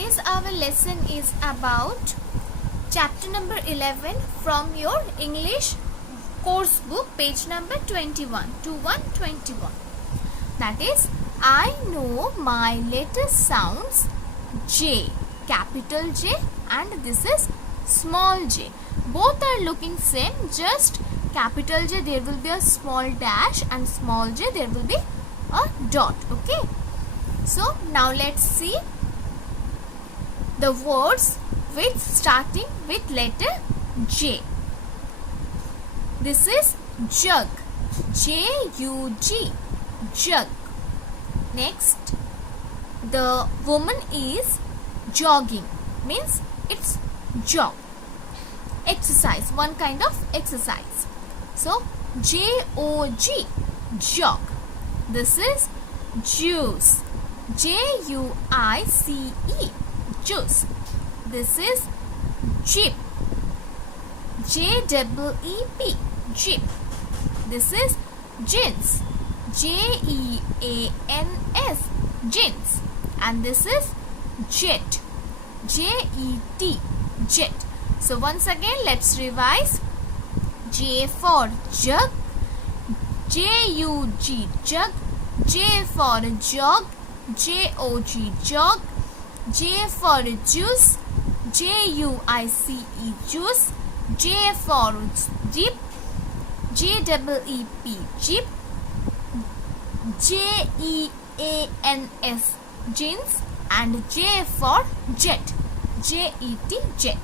Today's our lesson is about chapter number 11 from your English course book, page number 21 to 121. That is, I know my letter sounds J, capital J, and this is small j. Both are looking same, just capital J there will be a small dash and small j there will be a dot. Okay, so now let's see the words with starting with letter J. This is jug, J-U-G, jug. Next, the woman is jogging, means it's jog, exercise, one kind of exercise. So J-O-G, jog. This is juice, J-U-I-C-E, juice. This is jeep, J-E-E-P, jeep. This is jeans, J-E-A-N-S, jeans. And this is jet, J-E-T, jet. So once again let's revise. J for jug, J-U-G, jug. J for jog, J-O-G, jog. J for juice, J-U-I-C-E, juice. J for jeep, J-E-E-P, jeep. J-E-A-N-S, jeans. And J for jet, J-E-T, jet.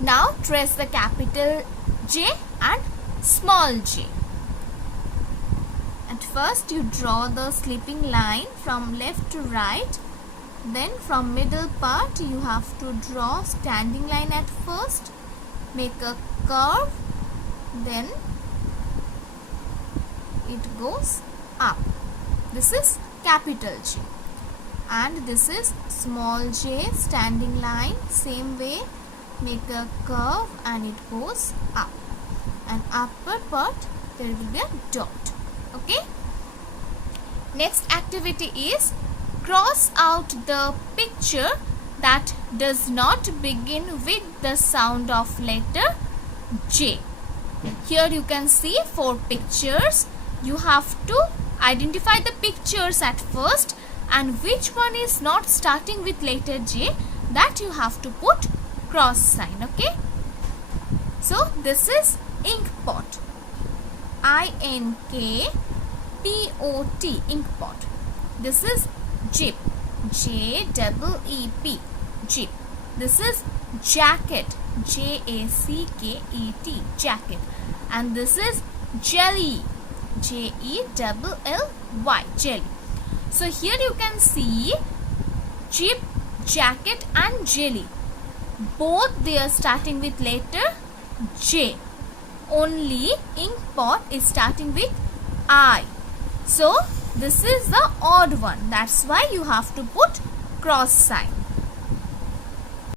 Now trace the capital J and small j. At first you draw the sleeping line from left to right. Then from middle part you have to draw standing line at first. Make a curve. Then it goes up. This is capital J. And this is small j, standing line. Same way, make a curve and it goes up. And upper part there will be a dot. Okay. Next activity is cross out the picture that does not begin with the sound of letter J. Here you can see 4 pictures. You have to identify the pictures at first, and which one is not starting with letter J, that you have to put cross sign. Okay. So this is ink pot, I-N-K-P-O-T, ink pot. This is jeep, J-E-E-P, jeep. This is jacket, J-A-C-K-E-T, jacket. And this is jelly, J-E-L-L-Y, jelly. So here you can see jeep, jacket and jelly. Both they are starting with letter J. Only ink pot is starting with I. So this is the odd one. That's why you have to put cross sign.